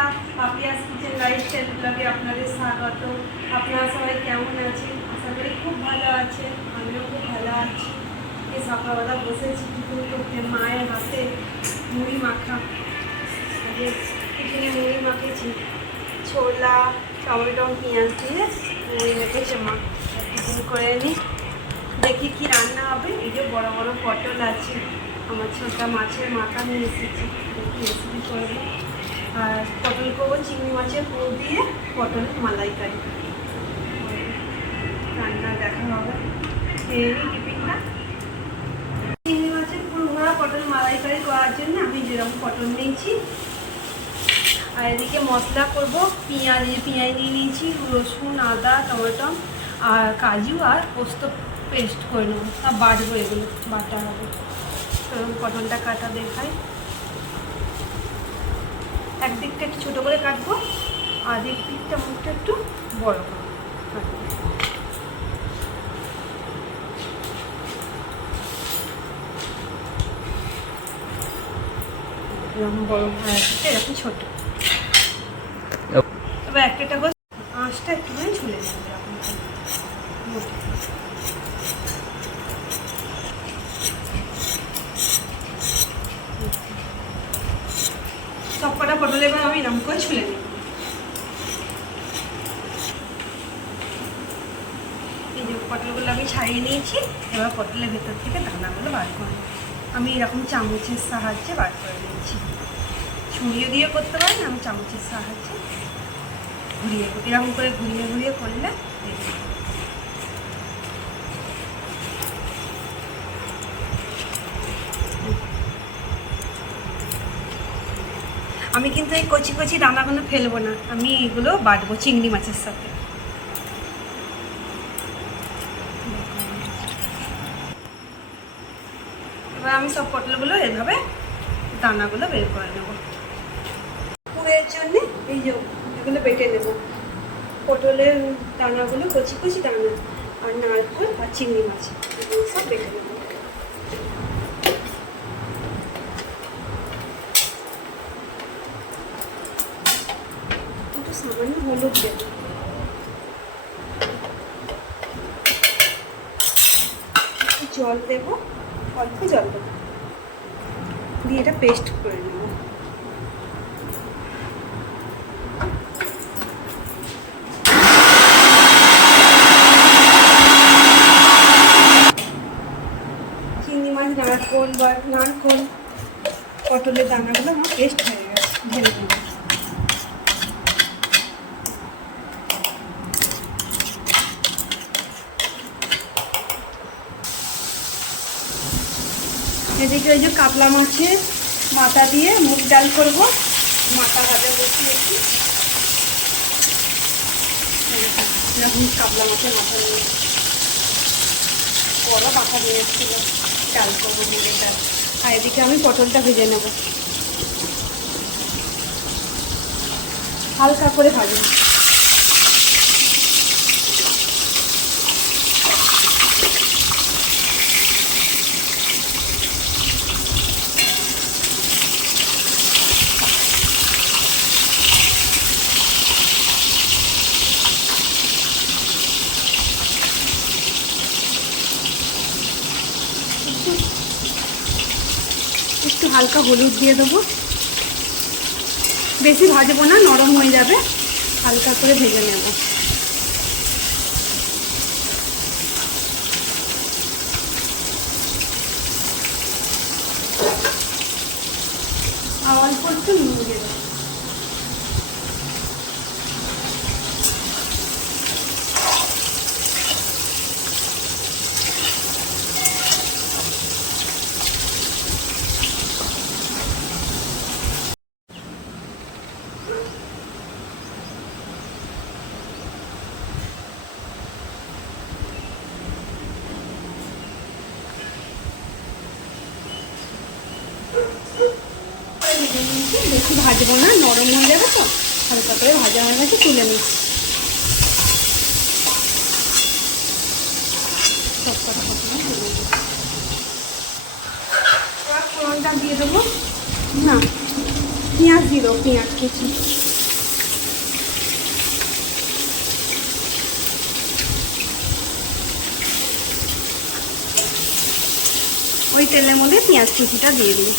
বন্ধুরা, Papiya's kitchen lifestyle ব্লগে আপনাদের স্বাগত। আপনারা সবাই কেমন আছেন? আশা করি খুব ভালো আছেন। আমিও খুব ভালো আছি। এই সকালবেলা বসেছি টিফিন করতে, মায়ের হাতে মুড়ি মাখা। আগে টিফিনে মুড়ি মাখেছি, ছোলা টমেটো পেঁয়াজ দিয়ে মুড়ি মেখেছে মা। টিফিন করে নিই, দেখি কি রান্না হবে। এই যে বড় বড় পটল আছে, আমার ছোটা মাছের মাথা নিয়ে এসেছি, দেখি রেসিপি করবো। আর পটল করবো চিংড়ি মাছের পুর দিয়ে পটলের মালাইকারি রান্না দেখা হবে। খেয়ে নিই টিফিনটা। চিংড়ি মাছের পুর ভরা পটল মালাইকারি করার জন্য আমি যেরকম পটল নিয়েছি, আর এদিকে মশলা করবো। পেঁয়াজ নিয়ে নিয়েছি, রসুন আদা টমেটো আর কাজু আর পোস্ত পেস্ট করে নেবো, আর বাটবো, এগুলো বাটা হবে। তো পটলটা কাটা দেখাই। একদিকটা একটু ছোটো করে কাটবো, আর দিকটা মুখটা একটু বড় করে কাটবো। এরকম বড় এরকম ছোটো। এবার একটা করে আঁচটা একটুখানি ছুলে নেবো এরকম। সব কটা পটল এবার আমি এরকম করে ছুলে নেব। এই যে পটলগুলো আমি ছাড়িয়ে নিয়েছি, এবার পটলের ভেতর থেকে দানাগুলো বার করে নেব। আমি এরকম চামচের সাহায্যে বার করে নিয়েছি। ছুরিয়ে দিয়ে করতে পারি, আমি চামচের সাহায্যে এরকম করে ঘুরিয়ে ঘুরিয়ে করলে দেখি। আমি কিন্তু এই কচি কচি দানাগুলো ফেলবো না, আমি এগুলো বাটবো চিংড়ি মাছের সাথে। এবার আমি সব পটলগুলো এভাবে দানাগুলো বের করে নেব। পুরের জন্য এই যে এগুলো বেটে নেব। পটলের দানাগুলো কচি কচি দানা, আর নারকেল আর চিংড়ি মাছ এগুলো সব বেটে নেব। একটু সামান্য হলুদ দেব, জল দেব, অল্প জল দেব, দিয়ে এটা পেস্ট করে নেব। চিংড়ি মাছ নারকোল পটলের দানাগুলো আমার পেস্ট হয়ে গেছে, ঢেলে দেবো। এদিকে ওই যে কাতলা মাছের মাথা দিয়ে মুগ ডাল করবো, মাথা ভাজা বসিয়েছি। এরকম কাতলা মাছের মাথা নিয়ে বড় মাথা নিয়ে এসেছিল, ডাল করবো মুগের ডাল। আর এদিকে আমি পটলটা ভেজে নেব, হালকা করে ভাজবো। একটু হালকা হলুদ দিয়ে দেবো, বেশি ভাজবো না, নরম হয়ে যাবে, হালকা করে ভেজে নেব। আর অল্প একটু নুন দিয়ে দেবো। বেশি ভাজবো না, নরম হয়ে যাবে তো, হালকা করে ভাজা হয়ে গেছে, তুলে নিচ্ছি। ফোড়নটা দিয়ে দেবো, না পেঁয়াজ দিয়ে দেবো, পেঁয়াজ কুচি। ওই তেলের মধ্যে পেঁয়াজ কুচিটা দিয়ে দিই।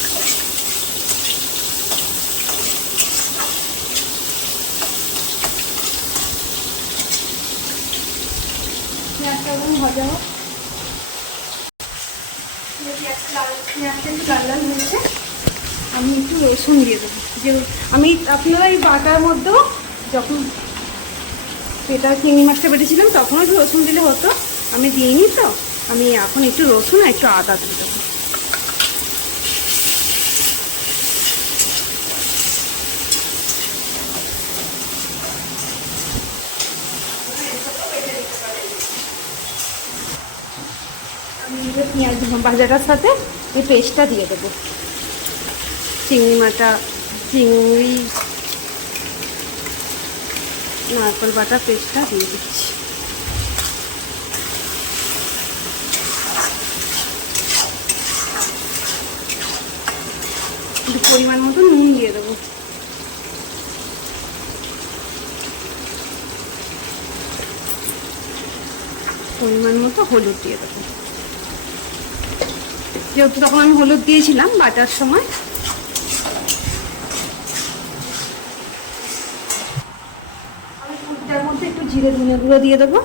পেঁয়াজটা একদম ভাজা হোক। পেঁয়াজটা একটু লাল লাল হয়েছে, আমি একটু রসুন দিয়ে দেবো। যে আমি আপনারা এই বাটার মধ্যেও যখন এটা চিংড়ি মাছটা বেটেছিলাম তখনও একটু রসুন দিলে হতো, আমি দিইনি তো। আমি এখন একটু রসুন আর একটু আদা দিয়ে দেবো। আমি পেঁয়াজ ভাজাটার সাথে এই পেস্টটা দিয়ে দেবো। চিংড়ি নারকেল বাটা পেস্টটা দিয়ে দিচ্ছি। পরিমাণ মতো নুন দিয়ে দেবো। পরিমাণ মতো হলুদ দিয়ে দেবো, যেহেতু তখন আমি হলুদ দিয়েছিলাম বাটার সময়। আমি ফুটটার মধ্যে একটু জিরে ধনে গুঁড়ো দিয়ে দেবো,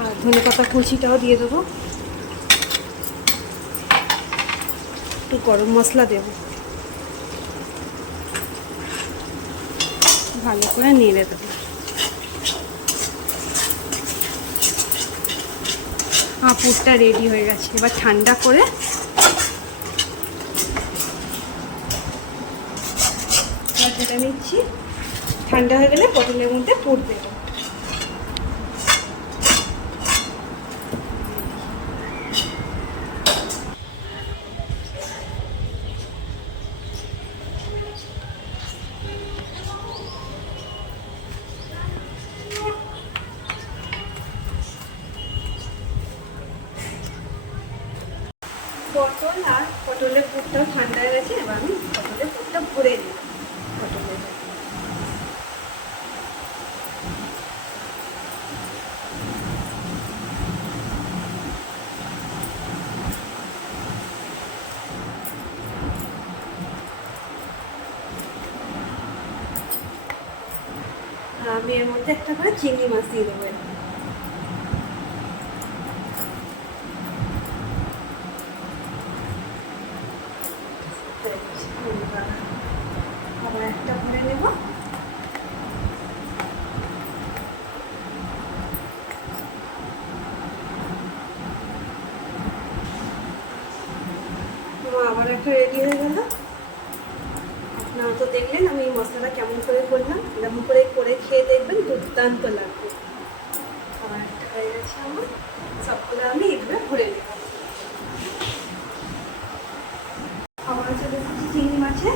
আর ধনে পাতা কুচিটাও দিয়ে দেবো, একটু গরম মশলা দেব, ভালো করে নেড়ে দেবো। পুরটা রেডি হয়ে গেছে। এবার ঠান্ডা করে ঢেলে নিচ্ছি। ঠান্ডা হয়ে গেলে পটলের মধ্যে পুর দেবো। পটল আর পটলের পুরটাও ঠান্ডা হয়ে গেছে। এবার আমি পটলের পুরটা ভরে দিই। পটলের আমি এর মধ্যে একটা করে চিংড়ি মাছ দিয়ে দেবো। আবার একটা ভরে নেব। আবার একটা রেডি হয়ে গেল। আপনারা তো দেখলেন আমি এই মশলাটা কেমন করে করলাম। এরকম করে খেয়ে দেখবেন, দুর্দান্ত লাগবে। আবার একটা হয়ে গেছে আমার। সবগুলো আমি এইভাবে ভরে নেব। আবার চলে এসেছি চিংড়ি মাছে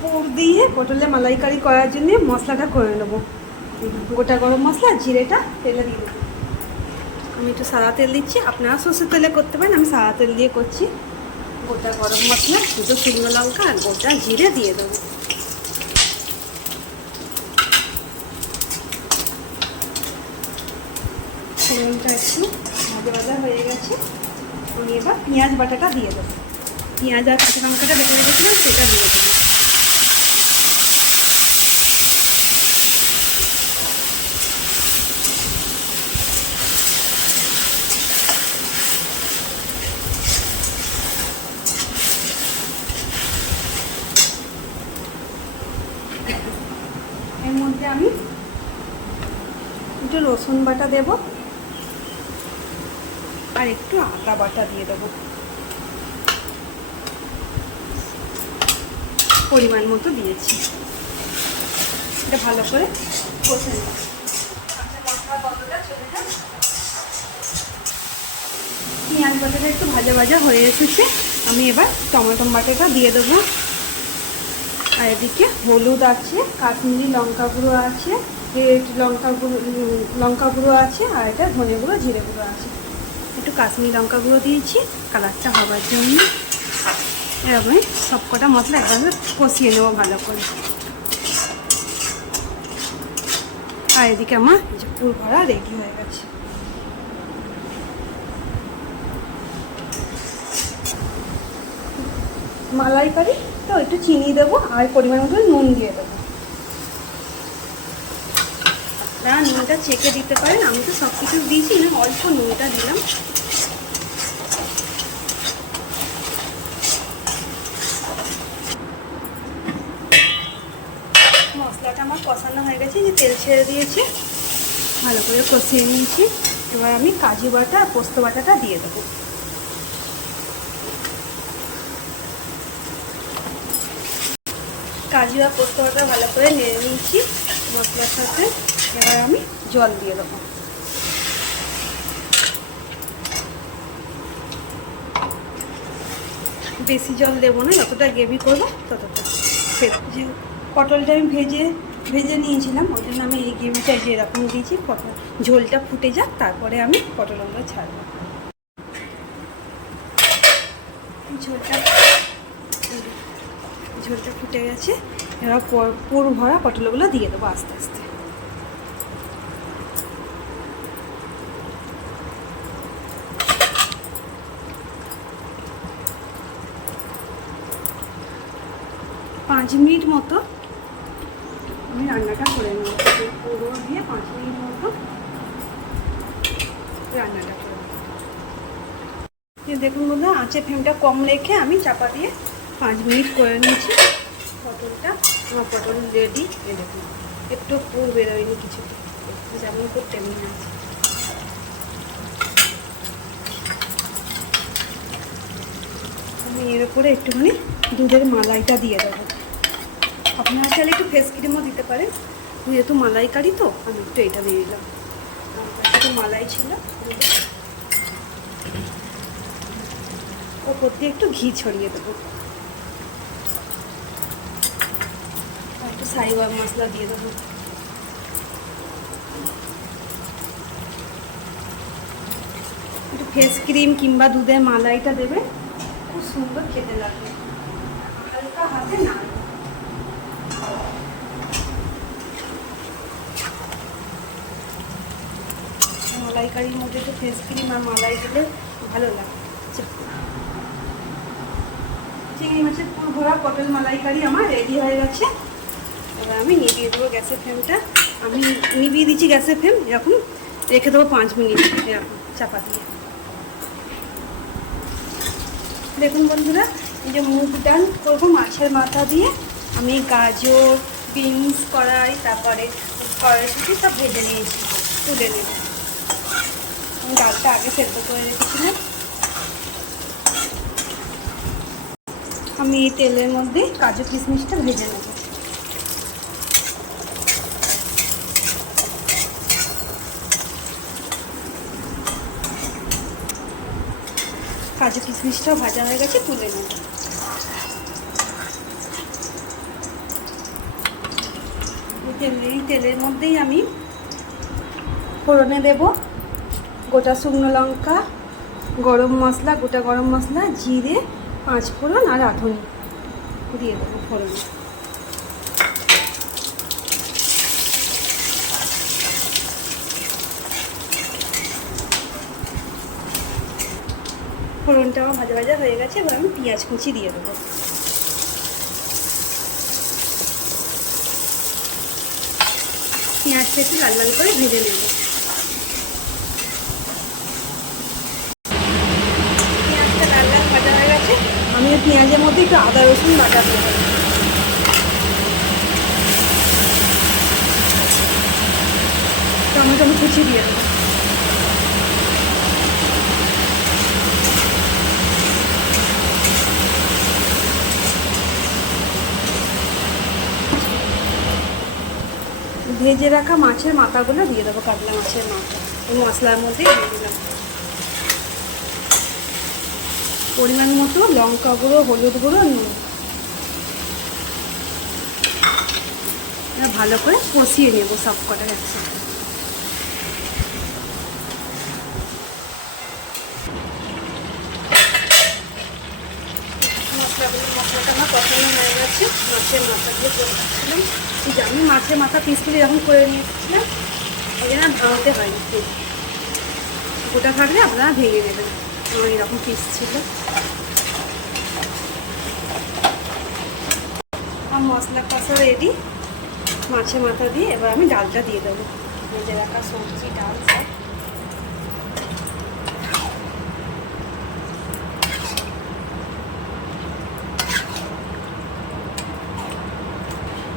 পুর দিয়ে পটলে মালাইকারি করার জন্য মশলাটা করে নেবো। গোটা গরম মশলা জিরেটা তেলে দিয়ে দেবো। আমি একটু সাদা তেল দিচ্ছি, আপনারা সর্ষের তেলে করতে পারেন, আমি সাদা তেল দিয়ে করছি। গোটা গরম মশলা, দুটো শুকনো লঙ্কা আর গোটা জিরে দিয়ে দেবো। ফোড়নটা একটু ভাজা ভাজা হয়ে গেছে। আমি এবার পেঁয়াজ বাটাটা দিয়ে দেবো। পেঁয়াজ আর কাঁচা লঙ্কাটা বেটে রেখেছিলাম সেটা দিয়ে দেবো। এর মধ্যে আমি একটু রসুন বাটা দেব আর একটু আদা বাটা দিয়ে দেবো। পরিমাণ মতো দিয়েছি। এটা ভালো করে কষে নেব। পেঁয়াজ বাটাটা একটু ভাজা ভাজা হয়ে এসেছে। আমি এবার টমেটো বাটাটা দিয়ে দেবো। আর এদিকে হলুদ আছে, কাশ্মীরি লঙ্কা গুঁড়ো আছে, রেড লঙ্কা গুঁড়ো আছে, আর এটা ধনে গুঁড়ো জিরে গুঁড়ো আছে। একটু কাশ্মীরি লঙ্কা গুঁড়ো দিয়েছি কালারটা হবার জন্য। এরকমই সব কটা মশলা একবার কষিয়ে নেবো ভালো করে। আর এদিকে আমার পুর ভরা রেডি হয়ে গেছে। মালাইকারি তো একটু চিনি দেবো আর পরিমাণ মতো নুন দিয়ে দেবো। আপনারা নুনটা চেখে দিতে পারেন, আমি তো সব কিছু দিয়েছি না, অল্প নুনটা দিলাম। মশলাটা আমার কষানো হয়ে গেছে, যে তেল ছেড়ে দিয়েছে, ভালো করে কষিয়ে নিয়েছি। এবার আমি কাজু বাটা আর পোস্ত বাটাটা দিয়ে দেবো। কাজু আর পোস্ত বাটা ভালো করে নেড়ে নিয়েছি মশলার সাথে। এবার আমি জল দিয়ে দেবো। বেশি জল দেবো না, যতটা গ্রেভি করবো ততটা। যে পটলটা আমি ভেজে নিয়েছিলাম, ওই জন্য আমি এই গ্রেভিটা যে এরকম দিয়েছি। পটল ঝোলটা ফুটে যাক, তারপরে আমি পটলগুলো ছাড়বো। ঝোলটা ফুটে গেছে, এবার পুর ভরা পটলগুলো দিয়ে দেবো আস্তে আস্তে। পাঁচ মিনিট মতো আমি রান্নাটা করে নেব। পুরো দিয়ে 5 মিনিট মতো রান্নাটা করে নেব। দেখুন বন্ধুরা, আঁচের ফ্লেমটা কম রেখে আমি চাপা দিয়ে 5 মিনিট করে নিয়েছি। পটলটা আমার পটল রেডি। এ দেখুন একটু পুর বেরোয়নি, কিছু যেমন খুব তেমনি আছে। আমি এর উপরে একটুখানি দুধের মালাইটা দিয়ে দেবো। আপনারা চাইলে একটু ফেস ক্রিমও দিতে পারেন, যেহেতু মালাইকারি তো আমি একটু এটা দিয়ে দিলাম। একটু মালাই ছিল, ওপর দিয়ে একটু ঘি ছড়িয়ে দেবো। একটু সাইবার মশলা দিয়ে দেবো। একটু ফেস ক্রিম কিংবা দুধের মালাইটা দেবে, খুব সুন্দর খেতে লাগবে। হালকা হাতে না, মালাইকারির মধ্যে একটু ফেস ক্রিম আর মালাই দিলে ভালো লাগে। চিংড়ি মাছের পুর ভরা পটল মালাইকারি আমার রেডি হয়ে গেছে। এবার আমি নিভিয়ে দেবো গ্যাসের ফ্লেমটা। আমি নিভিয়ে দিচ্ছি গ্যাসের ফ্লেম, এরকম রেখে দেবো 5 মিনিট এরকম চাপা দিয়ে। দেখুন বন্ধুরা, এই যে মুগ ডাল করবো মাছের মাথা দিয়ে, আমি গাজর, বিনস, কড়াই, তারপরে কড়াইশুঁটি সব ভেজে নিয়েছি, তুলে নেব। আমি ডালটা আগে সেদ্ধ করে রেখেছিলাম। আমি এই তেলের মধ্যে কাজু কিশমিশটা ভেজে নেব। কাজু কিশমিশটাও ভাজা হয়ে গেছে, তুলে নেব। এই তেলের মধ্যেই আমি ফোড়নে দেব গোটা শুকনো লঙ্কা, গরম মশলা, গোটা গরম মশলা, জিরে, 5 ফোড়ন আর রাঁধুনি দিয়ে দেবো ফোড়নে। ফোড়নটা আমার ভাজা ভাজা হয়ে গেছে, এবার আমি পেঁয়াজ কুচি দিয়ে দেবো। পেঁয়াজটা একটু লাল লাল করে ভেজে নেব। পেঁয়াজটা লাল লাল ভাজা হয়ে গেছে, আমি পেঁয়াজের মধ্যে একটু আদা রসুন বাটা দিয়ে দেবো। টমেটো কুচি দিয়ে দেবো। ভেজে রাখা মাছের মাথাগুলো দিয়ে দেবো, কাতলা মাছের মাথা এই মশলার মধ্যে দিয়ে দিলাম। পরিমাণ মতো লঙ্কা গুঁড়ো, হলুদ গুঁড়ো, নুন। ভালো করে কষিয়ে নেবো সব কটা একসাথে। মশলাটা আমার কষানো হয়ে গেছে। মাছের মাথাগুলো কষাচ্ছিলাম, যে আমি মাছের মাথা পিসগুলি এরকম করে নিয়েছিলাম, ওই জন্য ভাঙতে হয়নি। গোটা থাকলে আপনারা ভেঙে নেবেন। আমার এরকম পিস ছিল। আমার মশলা কষা রেডি, মাছের মাথা দিয়ে এবার আমি ডালটা দিয়ে দেবো, ভেজে রাখা সবজি ডাল সব।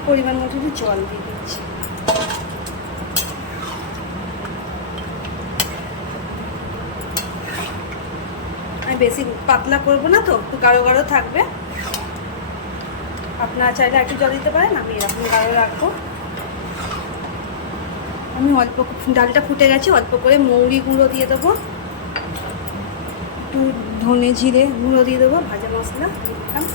পরিমাণ মতো জল দিয়ে দিচ্ছি। আমি বেশি পাতলা করবো না তো, একটু গাঢ় গাঢ় থাকবে। আপনারা চাইলে একটু জল দিতে পারেন, আমি এরকম গাঢ় রাখবো। আমি অল্প, ডালটা ফুটে গেছে, অল্প করে মৌরি গুঁড়ো দিয়ে দেবো, একটু ধনে জিরে গুঁড়ো দিয়ে দেবো, ভাজা মশলা দিয়ে দিলাম,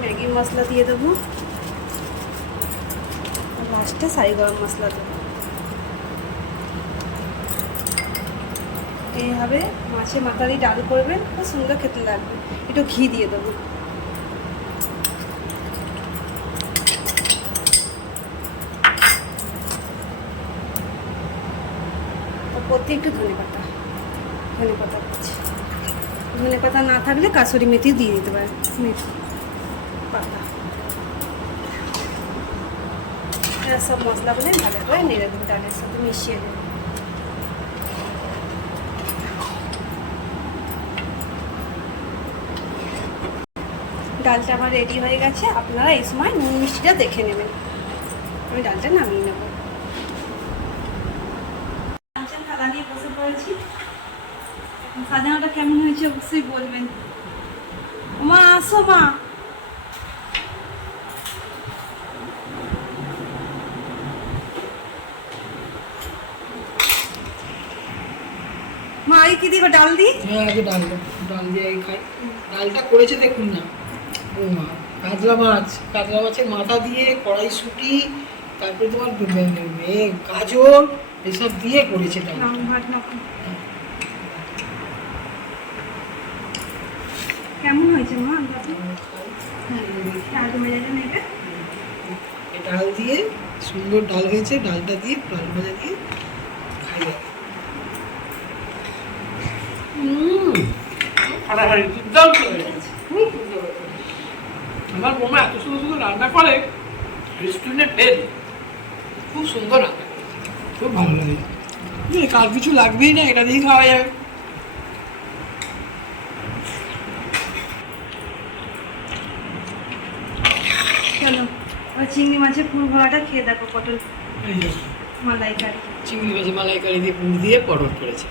ম্যাগি মশলা দিয়ে দেবো, লাস্টে সাই গরম মশলা দেবো। এইভাবে মাছের মাথা দিয়ে ডাল করবেন, খুব সুন্দর খেতে লাগবে। একটু ঘি দিয়ে দেবো। তারপর একটু ধনে পাতা দিচ্ছি। ধনে পাতা না থাকলে কাসুরি মেথি দিয়ে দিতে পারেন, মেথি পাতা। এরা সব মশলাগুলো ভালো করে নেড়ে দেবো, ডালের সাথে মিশিয়ে দেবো। ডালটা আমার রেডি হয়ে গেছে। আপনারা এই সময় নুন মিষ্টিটা দেখে নেবেন। আমি ডালটা নামিয়ে নেব। থালা নিয়ে বসে পড়েছি। সাজানোটা কেমন হয়েছে অবশ্যই বলবেন। মা আসো মা। মা এই কি দিবো, ডাল দি? হ্যাঁ আগে ডাল দিয়ে খাই। ডালটা করেছে দেখুন না, ও মা, কাতলা মাছের মাথা দিয়ে কড়াইশুঁটি, তারপরে তোমার গাজর এসব দিয়ে করেছে ডাল। কেমন হয়েছে মা? ডাল দিয়ে সুন্দর ডাল হয়েছে, ডালটা দিয়ে ডাল ভাজা দিয়ে খাই। আমার বোমা এত সুন্দর সুন্দর রান্না করে, রেস্টুরেন্টে পেন খুব সুন্দর রান্না করে, খুব ভালো লাগে। কার কিছু লাগবেই না, এটা দিয়েই খাওয়া যাবে। চলো চিংড়ি মাছের পুর ভরাটা খেয়ে দেখো, পটল মালাইকারি। চিংড়ি মাছের মালাইকারি দিয়ে পুর দিয়ে পটল করেছে।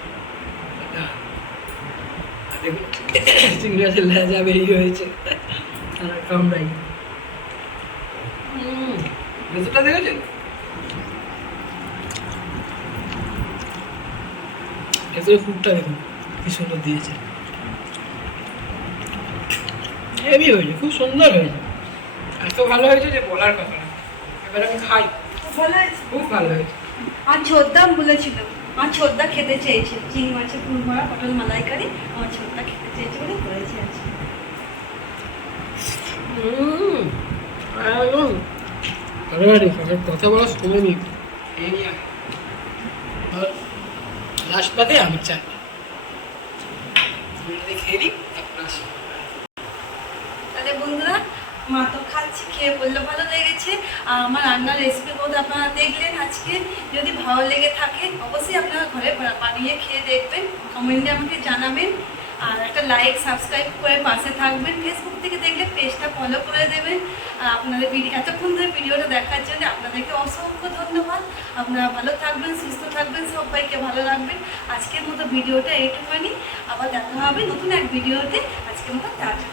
চিংড়ি মাছের লেজা বেরিয়ে হয়েছে, কামড়াই। লেজাটা দেখেছেন? ভেতরে পুরটা দেখুন কি সুন্দর দিয়েছে, হেভি হয়েছে, খুব সুন্দর হয়েছে, এত ভালো হয়েছে যে বলার কথা না। এবার আমি খাই। খুব ভালো হয়েছে। আর ছোদ্দা বলেছিল, আমার ছোদ্দা খেতে চেয়েছে চিংড়ি মাছের পুর ভরা পটল মালাইকারি, আমার ছোদ্দা খেতে চেয়েছে বলে করেছে আজকে। কথা বলার সময় নেই। লাস্ট পাতে আমি চাই খেয়ে দিই। তাহলে বন্ধুরা, মা তো খাচ্ছি, খেয়ে বললো ভালো লেগেছে। আর আমার রান্নার রেসিপি বোধ আপনারা দেখলেন আজকে। যদি ভালো লেগে থাকে অবশ্যই আপনারা ঘরে বানিয়ে খেয়ে দেখবেন, কমেন্টে আমাকে জানাবেন। আর একটা লাইক সাবস্ক্রাইব করে পাশে থাকবেন। ফেসবুক থেকে দেখলে পেজটা ফলো করে দেবেন। আর আপনাদের এতক্ষণ ধরে ভিডিওটা দেখার জন্য আপনাদেরকে অসংখ্য ধন্যবাদ। আপনারা ভালো থাকবেন, সুস্থ থাকবেন, সবাইকে ভালো রাখবেন। আজকের মতো ভিডিওটা এইটুখানি, আবার দেখা হবে নতুন এক ভিডিওতে। আজকের মতো টাটা।